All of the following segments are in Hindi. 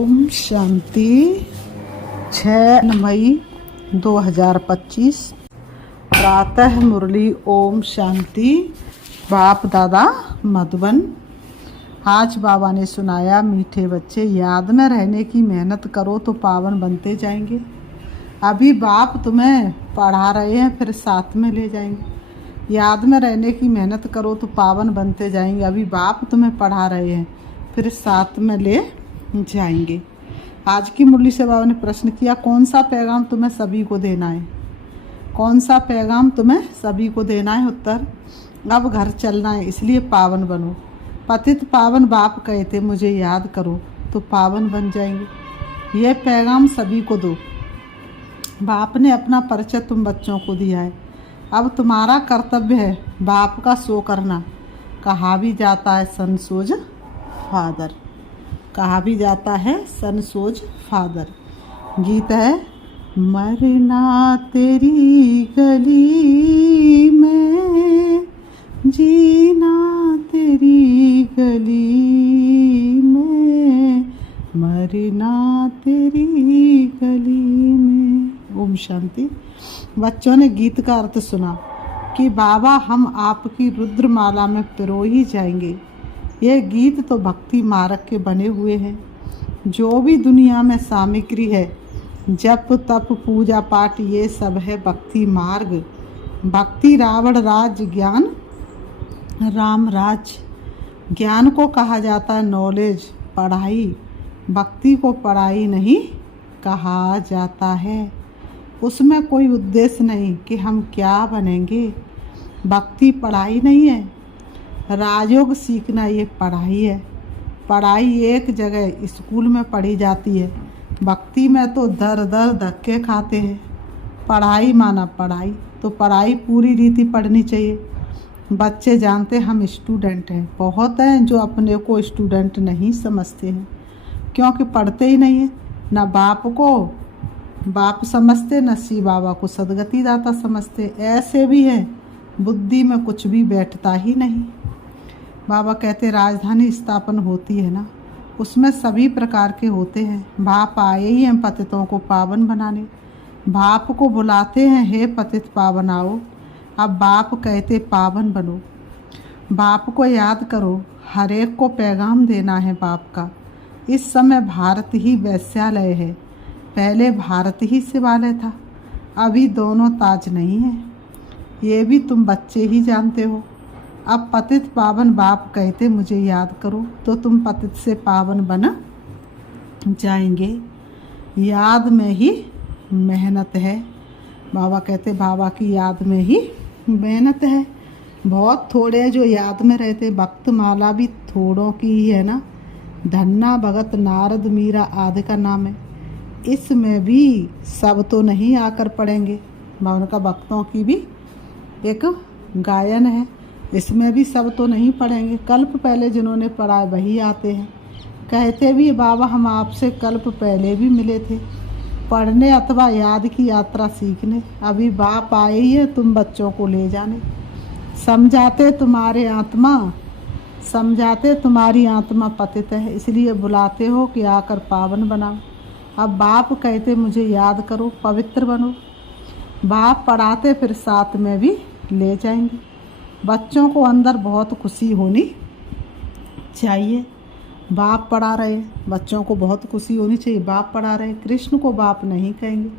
ओम शांति। 6 मई 2025 प्रातः मुरली। ओम शांति। बाप दादा मधुबन। आज बाबा ने सुनाया, मीठे बच्चे याद में रहने की मेहनत करो तो पावन बनते जाएंगे। अभी बाप तुम्हें पढ़ा रहे हैं, फिर साथ में ले जाएंगे। याद में रहने की मेहनत करो तो पावन बनते जाएंगे। अभी बाप तुम्हें पढ़ा रहे हैं, फिर साथ में ले जाएंगे। आज की मुरली से बाबा ने प्रश्न किया, कौन सा पैगाम तुम्हें सभी को देना है? कौन सा पैगाम तुम्हें सभी को देना है? उत्तर, अब घर चलना है, इसलिए पावन बनो। पतित पावन बाप कहते, मुझे याद करो तो पावन बन जाएंगे। यह पैगाम सभी को दो। बाप ने अपना परिचय तुम बच्चों को दिया है, अब तुम्हारा कर्तव्य है बाप का शो करना। कहा भी जाता है सनसोज फादर, कहा भी जाता है सनसोज फादर। गीत है, मरना तेरी गली में, जीना तेरी गली में, मरना तेरी गली में। ओम शांति। बच्चों ने गीत का अर्थ सुना कि बाबा हम आपकी रुद्रमाला में पिरो ही जाएंगे। ये गीत तो भक्ति मार्ग के बने हुए हैं। जो भी दुनिया में सामग्री है, जप तप पूजा पाठ, ये सब है भक्ति मार्ग। भक्ति रावण राज, ज्ञान राम राज। ज्ञान को कहा जाता है नॉलेज, पढ़ाई। भक्ति को पढ़ाई नहीं कहा जाता है। उसमें कोई उद्देश्य नहीं कि हम क्या बनेंगे। भक्ति पढ़ाई नहीं है। राजयोग सीखना ये पढ़ाई है। पढ़ाई एक जगह स्कूल में पढ़ी जाती है, भक्ति में तो दर दर धक्के खाते हैं। पढ़ाई माना पढ़ाई, तो पढ़ाई पूरी रीति पढ़नी चाहिए। बच्चे जानते हम स्टूडेंट हैं, बहुत हैं जो अपने को स्टूडेंट नहीं समझते हैं, क्योंकि पढ़ते ही नहीं हैं। न बाप को बाप समझते, न शिव बाबा को सदगति दाता समझते। ऐसे भी हैं बुद्धि में कुछ भी बैठता ही नहीं। बाबा कहते, राजधानी स्थापन होती है ना, उसमें सभी प्रकार के होते हैं। बाप आए ही हैं पतितों को पावन बनाने। बाप को बुलाते हैं, हे पतित पावन आओ। अब बाप कहते पावन बनो। बाप को याद करो, हर एक को पैगाम देना है बाप का। इस समय भारत ही वैश्यालय है, पहले भारत ही शिवालय था। अभी दोनों ताज नहीं है, ये भी तुम बच्चे ही जानते हो। अब पतित पावन बाप कहते, मुझे याद करो तो तुम पतित से पावन बन जाएंगे। याद में ही मेहनत है। बाबा कहते, बाबा की याद में ही मेहनत है। बहुत थोड़े जो याद में रहते। भक्त माला भी थोड़ों की ही है ना। धन्ना भगत नारद मीरा आदि का नाम है। इसमें भी सब तो नहीं आकर पढ़ेंगे। बाबा का भक्तों की भी एक गायन है, इसमें भी सब तो नहीं पढ़ेंगे। कल्प पहले जिन्होंने पढ़ा वही आते हैं। कहते भी, बाबा हम आपसे कल्प पहले भी मिले थे, पढ़ने अथवा याद की यात्रा सीखने। अभी बाप आए ही है तुम बच्चों को ले जाने। समझाते तुम्हारी आत्मा पतित है, इसलिए बुलाते हो कि आकर पावन बनाओ। अब बाप कहते, मुझे याद करो, पवित्र बनो। बाप पढ़ाते, फिर साथ में भी ले जाएंगे। बच्चों को अंदर बहुत खुशी होनी चाहिए। बाप पढ़ा रहे, बच्चों को बहुत खुशी होनी चाहिए। बाप पढ़ा रहे। कृष्ण को बाप नहीं कहेंगे,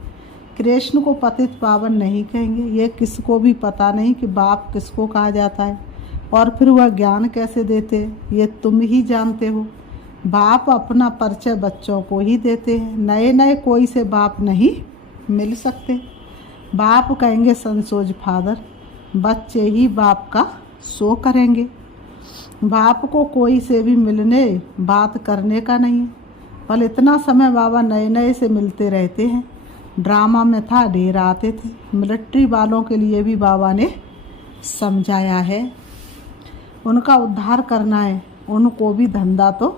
कृष्ण को पतित पावन नहीं कहेंगे। ये किसको भी पता नहीं कि बाप किसको कहा जाता है, और फिर वह ज्ञान कैसे देते, ये तुम ही जानते हो। बाप अपना परिचय बच्चों को ही देते हैं। नए नए कोई से बाप नहीं मिल सकते। बाप कहेंगे सनसोज फादर, बच्चे ही बाप का शो करेंगे। बाप को कोई से भी मिलने बात करने का नहीं है। पर इतना समय बाबा नए नए से मिलते रहते हैं। ड्रामा में था, ढेर आते थे। मिलिट्री वालों के लिए भी बाबा ने समझाया है, उनका उद्धार करना है, उनको भी धंधा तो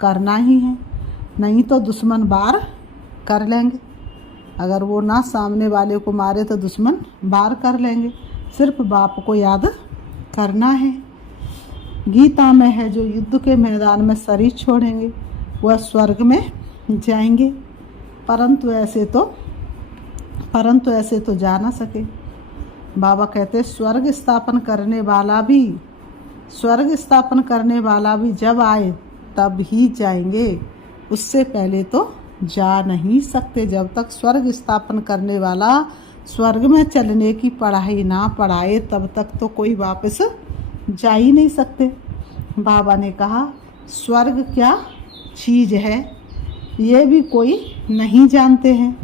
करना ही है, नहीं तो दुश्मन वार कर लेंगे। अगर वो ना सामने वाले को मारे तो दुश्मन वार कर लेंगे। सिर्फ बाप को याद करना है। गीता में है, जो युद्ध के मैदान में शरीर छोड़ेंगे वह स्वर्ग में जाएंगे, परंतु ऐसे तो जा ना सके। बाबा कहते स्वर्ग स्थापन करने वाला भी जब आए तब ही जाएंगे, उससे पहले तो जा नहीं सकते। जब तक स्वर्ग स्थापन करने वाला स्वर्ग में चलने की पढ़ाई ना पढ़ाए तब तक तो कोई वापस जा ही नहीं सकते। बाबा ने कहा स्वर्ग क्या चीज़ है ये भी कोई नहीं जानते हैं।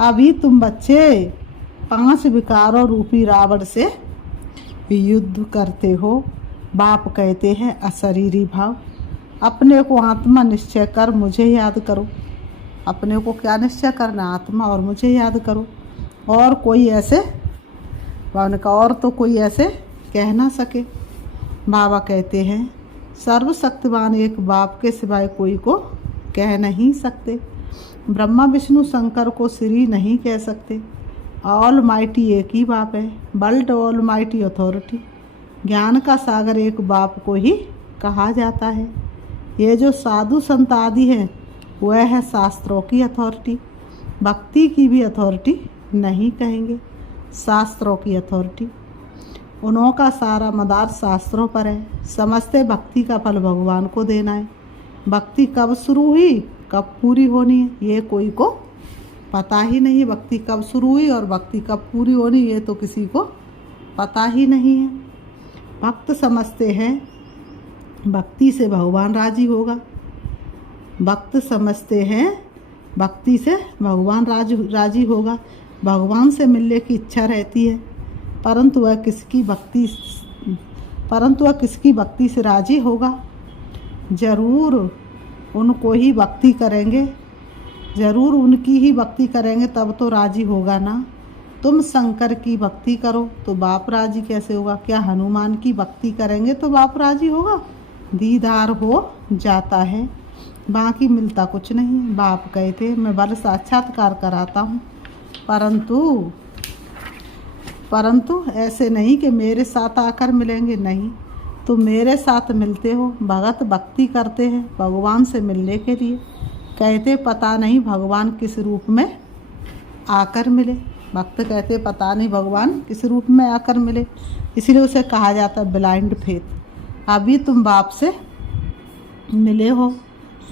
अभी तुम बच्चे 5 विकारों रूपी रावण से युद्ध करते हो। बाप कहते हैं अशरीरी भाव, अपने को आत्मा निश्चय कर मुझे याद करो। अपने को क्या निश्चय करना? आत्मा, और मुझे याद करो। और कोई ऐसे, बाबा ने कहा और तो कोई ऐसे कह ना सके। बाबा कहते हैं सर्वशक्तिवान एक बाप के सिवाय कोई को कह नहीं सकते। ब्रह्मा विष्णु शंकर को श्री नहीं कह सकते। ऑल माइटी एक ही बाप है, वर्ल्ड ऑल माइटी अथॉरिटी। ज्ञान का सागर एक बाप को ही कहा जाता है। ये जो साधु संत आदि हैं वह है शास्त्रों की अथॉरिटी। भक्ति की भी अथॉरिटी नहीं कहेंगे, शास्त्रों की अथॉरिटी। उन्हों का सारा मदार शास्त्रों पर है। समझते भक्ति का फल भगवान को देना है। भक्ति कब शुरू हुई कब पूरी होनी है ये कोई को पता ही नहीं। भक्ति कब शुरू हुई और भक्ति कब पूरी होनी ये तो किसी को पता ही नहीं है। भक्त समझते हैं भक्ति से भगवान राजी होगा। भक्त समझते हैं भक्ति से भगवान राजी होगा। भगवान से मिलने की इच्छा रहती है, परंतु वह किसकी भक्ति से राजी होगा? जरूर उनको ही भक्ति करेंगे, जरूर उनकी ही भक्ति करेंगे तब तो राजी होगा ना। तुम शंकर की भक्ति करो तो बाप राजी कैसे होगा? क्या हनुमान की भक्ति करेंगे तो बाप राजी होगा? दीदार हो जाता है, बाकी मिलता कुछ नहीं। बाप कहते मैं बल साक्षात्कार कराता हूँ, परंतु ऐसे नहीं कि मेरे साथ आकर मिलेंगे। नहीं, तुम मेरे साथ मिलते हो। भगत भक्ति करते हैं भगवान से मिलने के लिए। कहते पता नहीं भगवान किस रूप में आकर मिले। भक्त कहते पता नहीं भगवान किस रूप में आकर मिले, इसलिए उसे कहा जाता है ब्लाइंड फेथ। अभी तुम बाप से मिले हो,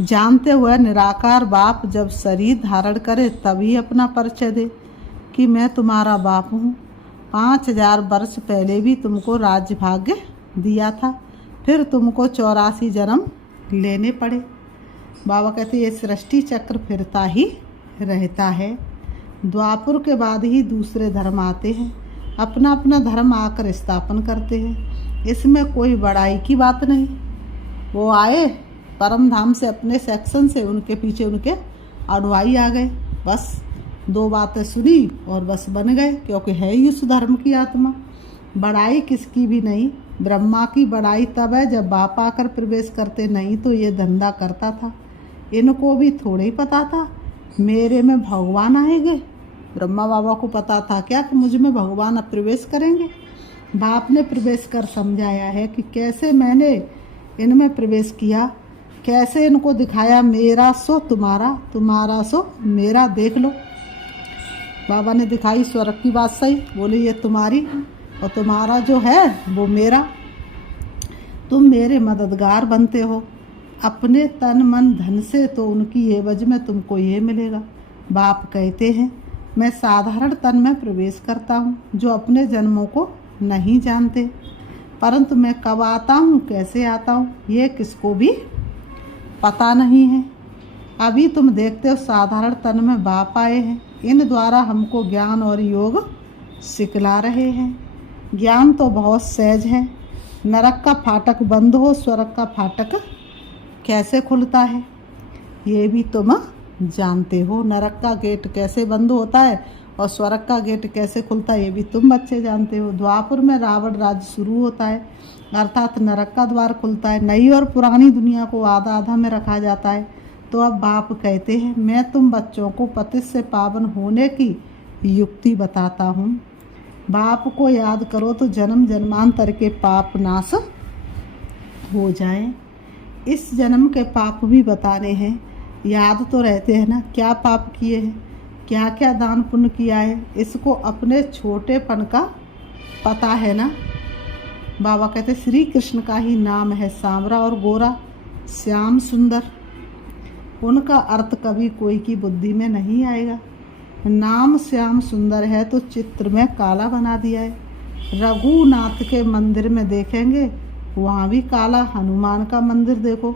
जानते हुए निराकार बाप जब शरीर धारण करे तभी अपना परिचय दे कि मैं तुम्हारा बाप हूँ। 5000 वर्ष पहले भी तुमको राज्य भाग्य दिया था, फिर तुमको 84 जन्म लेने पड़े। बाबा कहते ये सृष्टि चक्र फिरता ही रहता है। द्वापुर के बाद ही दूसरे धर्म आते हैं, अपना अपना धर्म आकर स्थापन करते हैं। इसमें कोई बड़ाई की बात नहीं। वो आए परम धाम से अपने सेक्शन से, उनके पीछे उनके अनुयायी आ गए, बस 2 बातें सुनी और बस बन गए, क्योंकि है ही उस धर्म की आत्मा। बड़ाई किसकी भी नहीं। ब्रह्मा की बड़ाई तब है जब बाप आकर प्रवेश करते, नहीं तो ये धंधा करता था। इनको भी थोड़े ही पता था मेरे में भगवान आएंगे। ब्रह्मा बाबा को पता था क्या कि मुझ में भगवान अब प्रवेश करेंगे? बाप ने प्रवेश कर समझाया है कि कैसे मैंने इनमें प्रवेश किया, कैसे इनको दिखाया मेरा सो तुम्हारा, तुम्हारा सो मेरा। देख लो, बाबा ने दिखाई स्वर्ग की बात सही, बोले ये तुम्हारी और तुम्हारा जो है वो मेरा। तुम मेरे मददगार बनते हो अपने तन मन धन से, तो उनकी एवज में तुमको ये मिलेगा। बाप कहते हैं मैं साधारण तन में प्रवेश करता हूँ जो अपने जन्मों को नहीं जानते, परंतु मैं कब आता हूँ कैसे आता हूँ ये किसको भी पता नहीं है। अभी तुम देखते हो साधारण तन में बाप आए हैं, इन द्वारा हमको ज्ञान और योग सिखला रहे हैं। ज्ञान तो बहुत सहज है। नरक का फाटक बंद हो, स्वर्ग का फाटक कैसे खुलता है ये भी तुम जानते हो। नरक का गेट कैसे बंद होता है और स्वर्ग का गेट कैसे खुलता है ये भी तुम बच्चे जानते हो। द्वापुर में रावण राज्य शुरू होता है, अर्थात नरक का द्वार खुलता है। नई और पुरानी दुनिया को आधा आधा में रखा जाता है। तो अब बाप कहते हैं मैं तुम बच्चों को पतित से पावन होने की युक्ति बताता हूँ। बाप को याद करो तो जन्म जन्मांतर के पाप नाश हो जाए। इस जन्म के पाप भी बताने हैं। याद तो रहते हैं ना, क्या पाप किए हैं, क्या क्या दान पुण्य किया है, इसको अपने छोटेपन का पता है ना। बाबा कहते श्री कृष्ण का ही नाम है सांवरा और गोरा, श्याम सुंदर। उनका अर्थ कभी कोई की बुद्धि में नहीं आएगा। नाम श्याम सुंदर है तो चित्र में काला बना दिया है। रघुनाथ के मंदिर में देखेंगे वहाँ भी काला, हनुमान का मंदिर देखो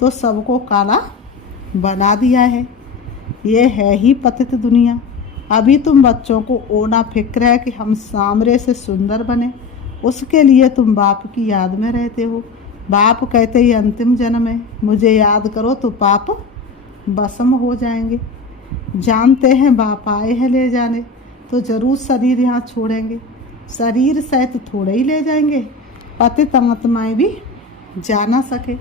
तो सबको काला बना दिया है। ये है ही पतित दुनिया। अभी तुम बच्चों को ओना फिक्र है कि हम सांवरे से सुंदर बने, उसके लिए तुम बाप की याद में रहते हो। बाप कहते ही अंतिम जन्म है, मुझे याद करो तो पाप भस्म हो जाएंगे। जानते हैं बाप आए हैं ले जाने, तो जरूर शरीर यहाँ छोड़ेंगे। शरीर सहित थोड़े ही ले जाएंगे, पतित आत्माएं भी जा ना सके।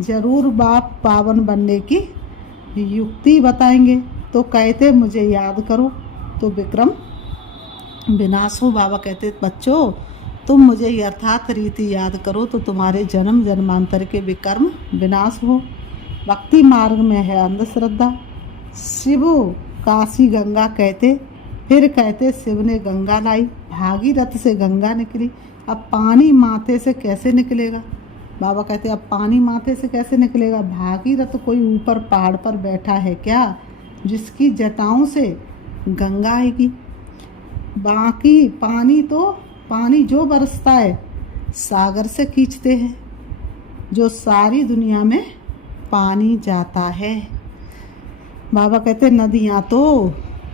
जरूर बाप पावन बनने की युक्ति बताएंगे, तो कहते मुझे याद करो तो विक्रम विनाश हो। बाबा कहते बच्चों तुम मुझे यथार्थ रीति याद करो तो तुम्हारे जन्म जन्मांतर के विकर्म विनाश हो। भक्ति मार्ग में है अंधश्रद्धा। शिव काशी गंगा कहते, फिर कहते शिव ने गंगा लाई, भागीरथ से गंगा निकली। अब पानी माथे से कैसे निकलेगा? बाबा कहते अब पानी माथे से कैसे निकलेगा? भागीरथ कोई ऊपर पहाड़ पर बैठा है क्या जिसकी जटाओं से गंगा आएगी? बाकी पानी जो बरसता है सागर से खींचते हैं, जो सारी दुनिया में पानी जाता है। बाबा कहते नदियाँ तो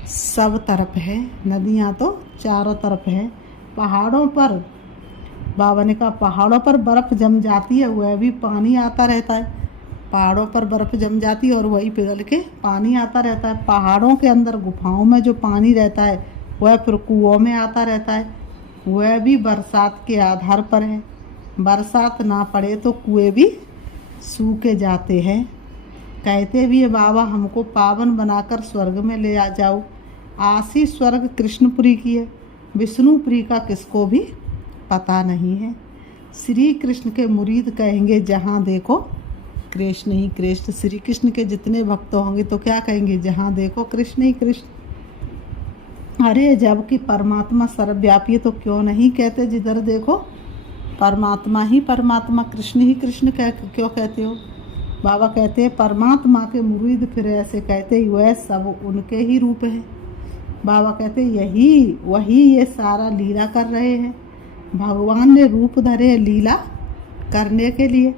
सब तरफ है, नदियाँ तो चारों तरफ है। पहाड़ों पर, बाबा ने कहा पहाड़ों पर बर्फ़ जम जाती है, वह भी पानी आता रहता है। पहाड़ों पर बर्फ़ जम जाती है और वही पिघल के पानी आता रहता है। पहाड़ों के अंदर गुफाओं में जो पानी रहता है वह फिर कुओं में आता रहता है, वह भी बरसात के आधार पर है। बरसात ना पड़े तो कुएं भी सूखे जाते हैं। कहते भी है बाबा हमको पावन बनाकर स्वर्ग में ले आ जाओ। आशी स्वर्ग कृष्णपुरी की है, विष्णुपुरी का किसको भी पता नहीं है। श्री कृष्ण के मुरीद कहेंगे जहाँ देखो कृष्ण ही कृष्ण। श्री कृष्ण के जितने भक्त होंगे तो क्या कहेंगे? जहाँ देखो कृष्ण ही कृष्ण। अरे जबकि परमात्मा सर्वव्यापी है तो क्यों नहीं कहते जिधर देखो परमात्मा ही परमात्मा, कृष्ण ही कृष्ण क्यों कहते हो? बाबा कहते हैं परमात्मा के मुरीद फिर ऐसे कहते ही वह सब उनके ही रूप है। बाबा कहते वही ये सारा लीला कर रहे हैं। भगवान ने रूप धरे लीला करने के लिए,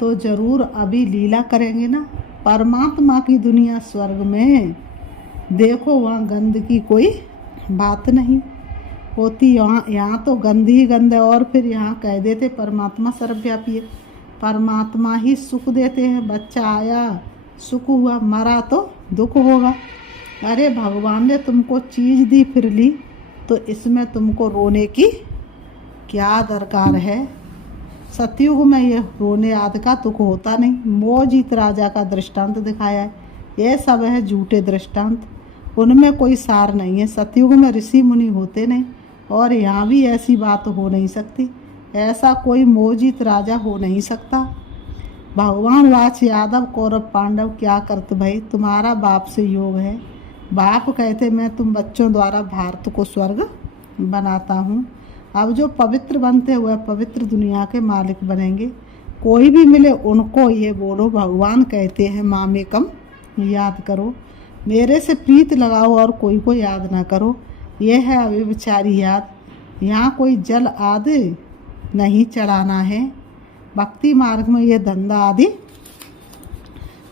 तो जरूर अभी लीला करेंगे ना। परमात्मा की दुनिया स्वर्ग में देखो वहाँ गंद की कोई बात नहीं होती। यहाँ तो गंद ही गंद है। और फिर यहाँ कह देते परमात्मा सर्वव्यापी है, परमात्मा ही सुख देते हैं। बच्चा आया सुख हुआ, मरा तो दुख होगा। अरे भगवान ने तुमको चीज़ दी फिर ली, तो इसमें तुमको रोने की क्या दरकार है? सतयुग में ये रोने आदि का दुख होता नहीं। मोहजित राजा का दृष्टांत दिखाया है, ये सब है झूठे दृष्टांत, उनमें कोई सार नहीं है। सतयुग में ऋषि मुनि होते नहीं, और यहाँ भी ऐसी बात हो नहीं सकती। ऐसा कोई मोहजित राजा हो नहीं सकता। भगवान वाच यादव कौरव पांडव क्या करते भाई, तुम्हारा बाप से योग है। बाप कहते मैं तुम बच्चों द्वारा भारत को स्वर्ग बनाता हूँ। अब जो पवित्र बनते वह पवित्र दुनिया के मालिक बनेंगे। कोई भी मिले उनको ये बोलो भगवान कहते हैं मामेकम याद करो, मेरे से प्रीत लगाओ और कोई को याद ना करो। यह है अव्यभिचारी याद। यहाँ कोई जल आदि नहीं चढ़ाना है। भक्ति मार्ग में ये धंधा आदि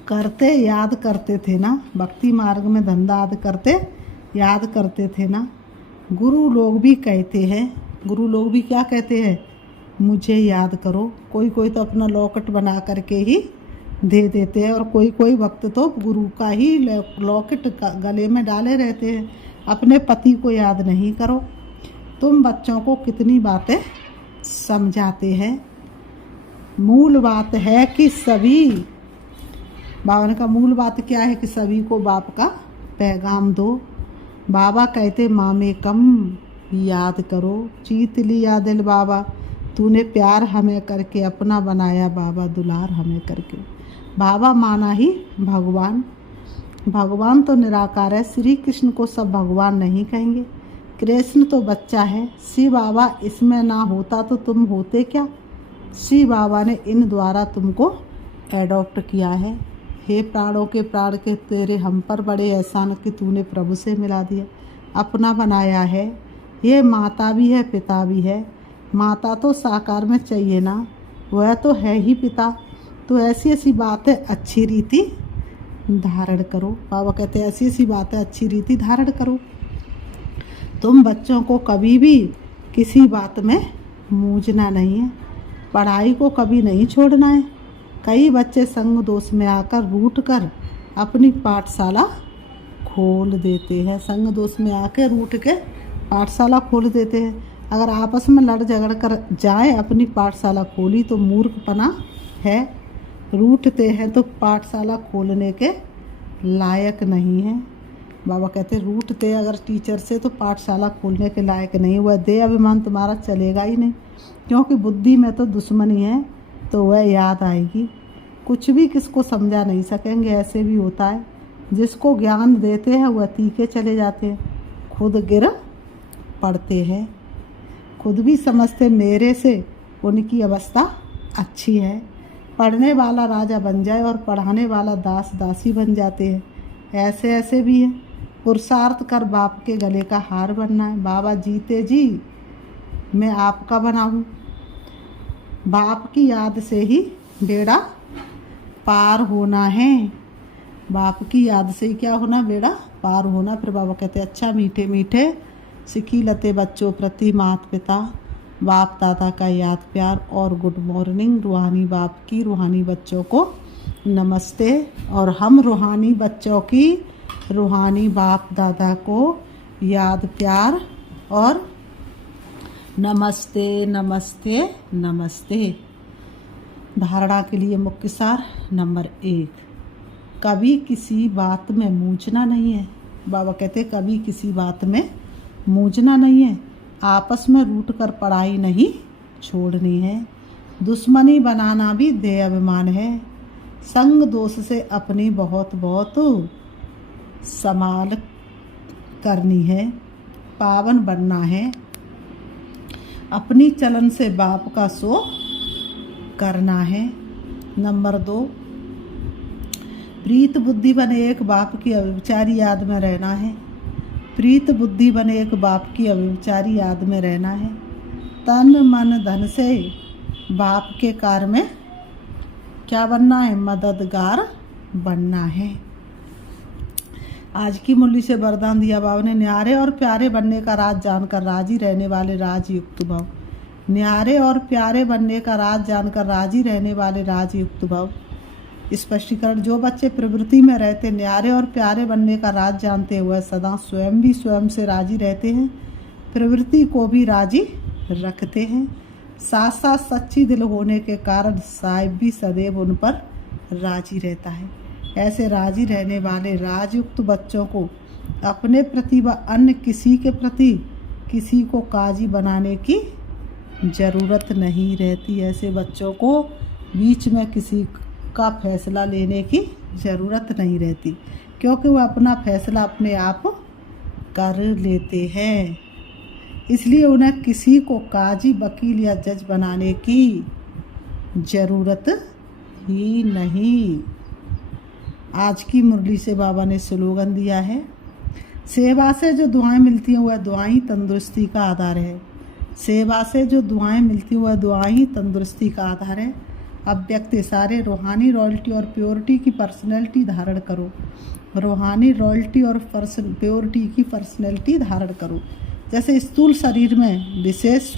करते याद करते थे ना। भक्ति मार्ग में धंधा आदि करते याद करते थे ना। गुरु लोग भी कहते हैं, गुरु लोग भी क्या कहते हैं? मुझे याद करो। कोई कोई तो अपना लॉकेट बना करके ही दे देते हैं, और कोई कोई वक्त तो गुरु का ही लॉकेट गले में डाले रहते हैं। अपने पति को याद नहीं करो। तुम बच्चों को कितनी बातें समझाते हैं। मूल बात है कि सभी, बाबा का मूल बात क्या है कि सभी को बाप का पैगाम दो। बाबा कहते मामे कम याद करो, जीत लिया दिल बाबा, तूने प्यार हमें करके अपना बनाया बाबा, दुलार हमें करके। बाबा माना ही भगवान। भगवान तो निराकार है, श्री कृष्ण को सब भगवान नहीं कहेंगे। कृष्ण तो बच्चा है, शिव बाबा इसमें ना होता तो तुम होते क्या। शिव बाबा ने इन द्वारा तुमको एडॉप्ट किया है। हे प्राणों के प्राण के तेरे हम पर बड़े एहसान कि तूने प्रभु से मिला दिया, अपना बनाया है। ये माता भी है पिता भी है। माता तो साकार में चाहिए ना, वह तो है ही पिता। तो ऐसी ऐसी बातें अच्छी रीति धारण करो। बाबा कहते हैं ऐसी ऐसी बातें अच्छी रीति धारण करो। तुम बच्चों को कभी भी किसी बात में मूझना नहीं है, पढ़ाई को कभी नहीं छोड़ना है। कई बच्चे संग दोष में आकर रूठ कर अपनी पाठशाला खोल देते हैं। संग दोष में आकर रूठ के पाठशाला खोल देते हैं। अगर आपस में लड़ झगड़ कर जाए अपनी पाठशाला खोली तो मूर्खपना है। रूठते हैं तो पाठशाला खोलने के लायक नहीं है। बाबा कहते रूठते अगर टीचर से तो पाठशाला खोलने के लायक नहीं। वह देह अभिमान तुम्हारा चलेगा ही नहीं, क्योंकि बुद्धि में तो दुश्मनी है तो वह याद आएगी। कुछ भी किसको समझा नहीं सकेंगे, ऐसे भी होता है। जिसको ज्ञान देते हैं वह तीखे चले जाते हैं, खुद गिर पड़ते हैं। खुद भी समझते मेरे से उनकी अवस्था अच्छी है। पढ़ने वाला राजा बन जाए और पढ़ाने वाला दास दासी बन जाते हैं, ऐसे ऐसे भी हैं। पुरुषार्थ कर बाप के गले का हार बनना है। बाबा जीते जी मैं आपका बना हूँ। बाप की याद से ही बेड़ा पार होना है। बाप की याद से ही क्या होना, बेड़ा पार होना। फिर बाबा कहते अच्छा मीठे मीठे सिखी लते बच्चों प्रति माता पिता बाप दादा का याद प्यार और गुड मॉर्निंग। रूहानी बाप की रूहानी बच्चों को नमस्ते, और हम रूहानी बच्चों की रूहानी बाप दादा को याद प्यार और नमस्ते नमस्ते नमस्ते। धारणा के लिए मुख्य सार नंबर 1, कभी किसी बात में मूझना नहीं है। बाबा कहते कभी किसी बात में मूझना नहीं है। आपस में रूठ कर पढ़ाई नहीं छोड़नी है। दुश्मनी बनाना भी देह अभिमान है। संग दोष से अपनी बहुत बहुत संभाल करनी है। पावन बनना है। अपनी चलन से बाप का सो करना है। नंबर 2, प्रीत बुद्धि बने एक बाप की अविचारी याद में रहना है। प्रीत बुद्धि बने एक बाप की अविचारी याद में रहना है। तन मन धन से बाप के कार्य में क्या बनना है, मददगार बनना है। आज की मुरली से वरदान दिया बाबा ने, न्यारे और प्यारे बनने का राज जानकर राजी रहने वाले राजयुक्त भव। न्यारे और प्यारे बनने का राज जानकर राजी रहने वाले राजयुक्त भव। स्पष्टीकरण, जो बच्चे प्रवृत्ति में रहते न्यारे और प्यारे बनने का राज जानते हुए सदा स्वयं भी स्वयं से राजी रहते हैं, प्रवृत्ति को भी राजी रखते हैं। साथ साथ सच्ची दिल होने के कारण साहिब भी सदैव उन पर राजी रहता है। ऐसे राजी रहने वाले राजयुक्त बच्चों को अपने प्रति व अन्य किसी के प्रति किसी को काजी बनाने की ज़रूरत नहीं रहती। ऐसे बच्चों को बीच में किसी का फैसला लेने की ज़रूरत नहीं रहती, क्योंकि वह अपना फैसला अपने आप कर लेते हैं। इसलिए उन्हें किसी को काजी वकील या जज बनाने की ज़रूरत ही नहीं। आज की मुरली से बाबा ने स्लोगन दिया है, सेवा से जो दुआएं मिलती हैं वह दुआएं ही तंदुरुस्ती का आधार है। सेवा से जो दुआएं मिलती हैं वह दुआएं ही तंदुरुस्ती का आधार है। अव्यक्त सारे रूहानी रॉयल्टी और प्योरिटी की पर्सनैलिटी धारण करो। रूहानी रॉयल्टी और प्योरिटी की पर्सनैलिटी धारण करो। जैसे स्थूल शरीर में विशेष